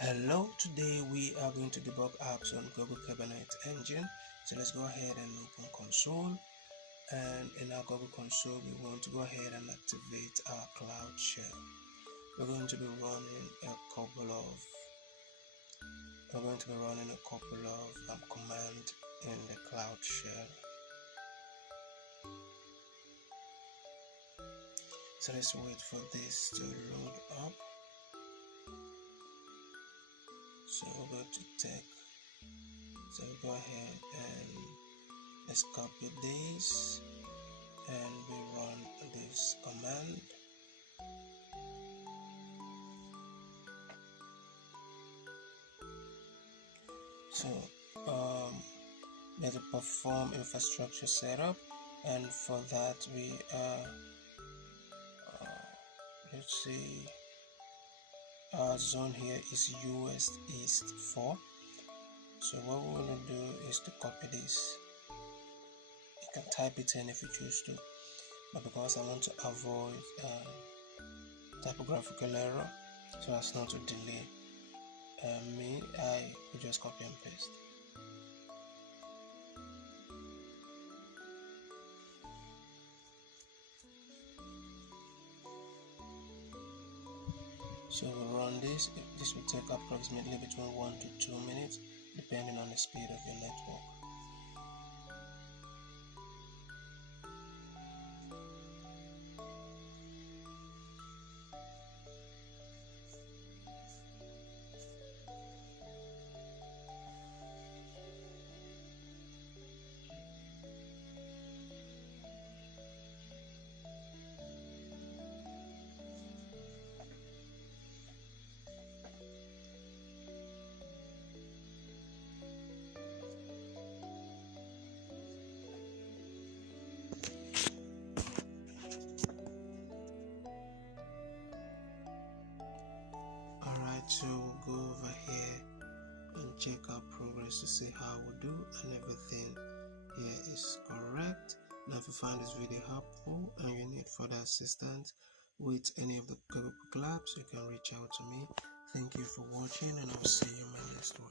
Hello, today we are going to debug apps on Google Kubernetes Engine. So let's go ahead and open console, and in our Google console we want to go ahead and activate our Cloud Shell. We're going to be running a couple of commands in the Cloud Shell. So let's wait for this to load up. So we're going to go ahead and let's copy this and we run this command. So let's perform infrastructure setup, and for that we let's see, our zone here is US East 4. So what we want to do is to copy this. You can type it in if you choose to, but because I want to avoid typographical error so as not to delay I will just copy and paste. So we'll run this. This will take approximately between 1 to 2 minutes depending on the speed of your network. Alright, so we'll go over here and check our progress to see how we do, and everything here is correct. Now if you find this video helpful and you need further assistance with any of the Google Labs, you can reach out to me. Thank you for watching, and I'll see you in my next one.